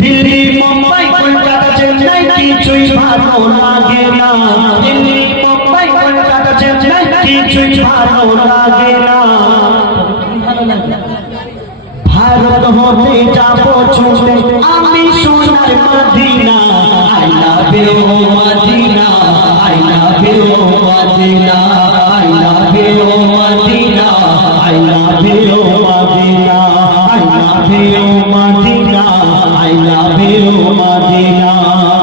দিল্লি মুম্বাই কলকাতা চেন্নাই কিছুই ভালো লাগে না, দিল্লি মুম্বাই কলকাতা চেন্নাই কিছুই ভালো লাগে না। ভারত হতে যাবো ছুটে আমি সোনার Madina, I love you Madina, I love you Madina, I love you Madina, I love you Madina, I love you Madina, I love you Madina.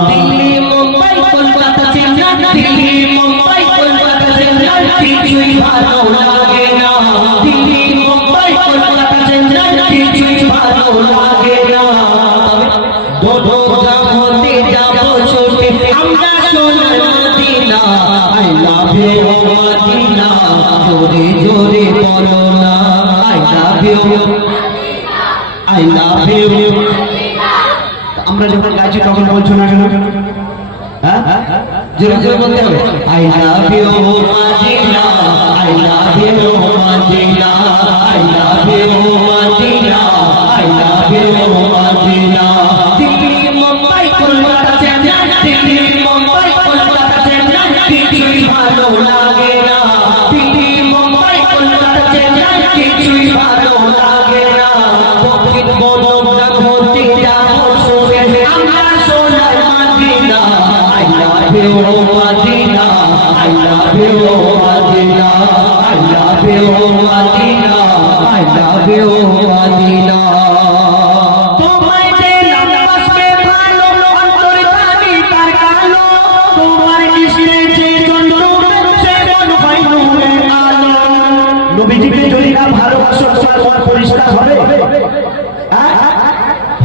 Delhi Mumbai Kolkata Chennai, Delhi Mumbai Kolkata Chennai কিছুই ভালো লাগে না, দিল্লি মুম্বাই কলকাতা চেন্নাই কিছুই ভালো লাগে না। দোনো গ্রাম হতে যাবো ছুটে আমরা সোনার Madina, I love you Madina, জোরে জোরে বলো না I love you, I love you. আমরা যখন গাইছি তখন বলছো না কেন? হ্যাঁ জোরে জোরে বলতে হবে, I love you Madina, I love you Madina, I love you Madina, I love you Madina. Delhi Mumbai Kolkata Chennai, Delhi Mumbai Kolkata Chennai কিছুই ভালো লাগে না, দিল্লি মুম্বাই কলকাতা চেন্নাই কিছুই ভালো লাগে না। দক্ষিণ বড়গ্রাম হতে যাবো ছুটে আমরা সোনার Madina, I love you Madina, I love you Madina, I love you Madina, I love you Madina. তোমায় যে নামবাসবে ভালো অন্তর্যামী তার কালো, তোমার কৃষ্ণে যে চন্দ্র সে মন হয় নূরের আলো। নবীজিকে যদি না ভালোবাসো তোমার পরিষ্কার হবে?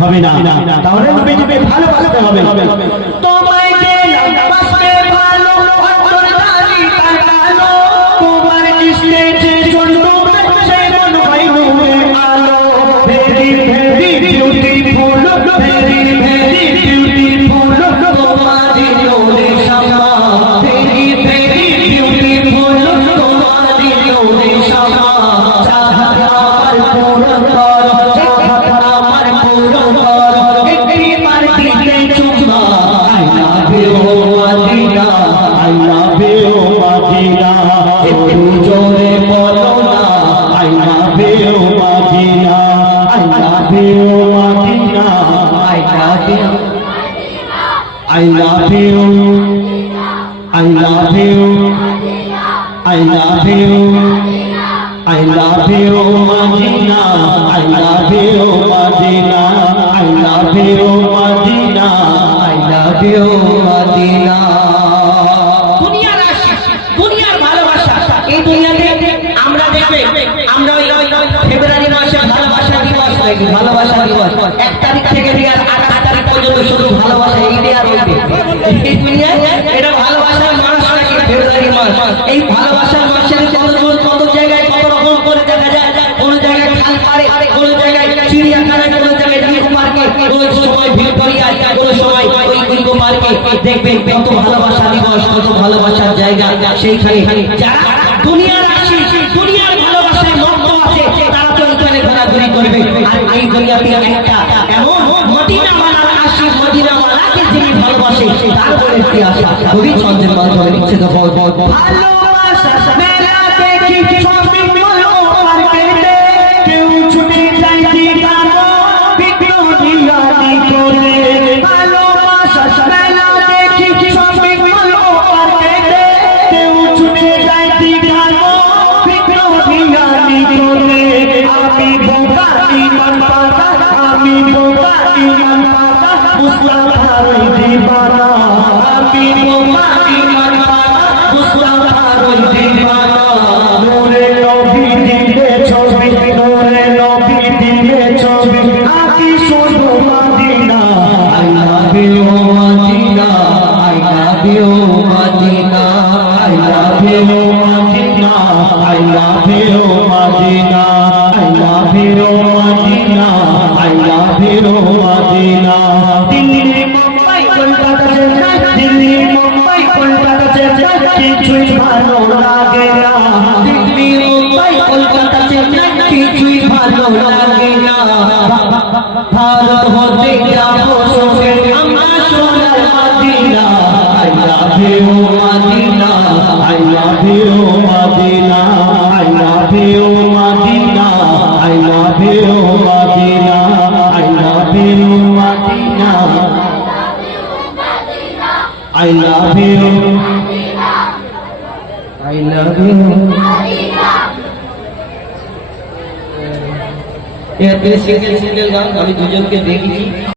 হবে না, তাহলে নবীজিকে ভালোবাসতে হবে। তোমায় যে নামবাসবে ভালো অন্তর্যামী তার কালো, তোমার কৃষ্ণে যে চন্দ্র সে মন হয় নূরের আলো। Very very beautiful, very very beautiful তোমারি নূরে শামা, ভেরি ভেরি বিউটিফুল তোমারি নূরে শামা। চাহত আমার পূরণ করো, চাহত আমার পূরণ করো, একটি বার দিতে চুমা, I love you Madina, I love you Madina. একটু জোরে বলো না I love you Madina, I love you Madina, I love you, I love you, I love you, I love you, I love you Madina, I love you Madina, I love you Madina, I love you Madina. দুনিয়ার আশিক, দুনিয়ার ভালোবাসা, এই দুনিয়াতে আমরা দেখবে আমরা ওই ফেব্রুয়ারি মাসে ভালোবাসা দিবস দেখি, ভালোবাসা দিবস 1 তারিখ থেকে নিয়ে 28 তারিখ পর্যন্ত শুধু ভালোবাসা ঈদে আর ঈদে। এই দুনিয়ায় এটা ভালোবাসার মাস নাকি ফেব্রুয়ারি মাস। এই ভালোবাসার মাসের কত জায়গায় কত রকম করে দেখা যায়, কোন জায়গায় খাল পারে, কোন জায়গায় চিড়িয়াখানায়, কোন জায়গায় নিউ পার্কে, কোন সময় ভিক্টোরিয়ায়, কোন সময় ওই ইকো পার্কে দেখবেন কত ভালোবাসা দিবস, কত ভালোবাসার জায়গা। সেইখানে যারা দুনিয়ার আশিক, দুনিয়ার ভালোবাসায় মগ্ন আছে তারা তো এখানে ঘোরাঘুরি করবে। আর এই দুনিয়াতে একটা এমন মদিনাওয়ালার আশিক, মদিনাওয়ালাকে যিনি ভালোবাসে তার বলে একটি আশা কবি ছন্দের মাধ্যমে লিখছে। দেখো ভালোবাসা মেলা দেখি শপিং মল ও মার্কেটে, কেউ ছুটে যায় ঠিকানা ভিক্টোরিয়ানি করে। ভালোবাসা মেলা দেখি শপিং মল ও মার্কেটে, কেউ ছুটে যায় ঠিকানা ভিক্টোরিয়ানি করে। আমি বোকা ইমান পাতা, আমি বোকা ইমান পাতা, মুস্তাফার দিবানা, আমি বোকা ইমান পাতা, মুস্তাফার দিবানা। নূরে নবী দিলে ছবি, নূরে নবী দিলে ছবি, আকি শুধু Madina, I love you Madina, I love you Madina, I love you Madina, I love you Madina, I love you Madina, I love you Madina. Delhi Mumbai Kolkata Chennai, Delhi Mumbai Kolkata Chennai কিছুই ভালো লাগে না, দিল্লি মুম্বাই কলকাতা চেন্নাই কিছুই ভালো লাগে না। ভারত হতে যাবো সোজে আমরা সোনার Madina. I love you Madina, I love you Madina, I love you Madina, I love you Madina, I love you Madina, I love you, I love you। Single single গান আমি দুজনকে দেখি।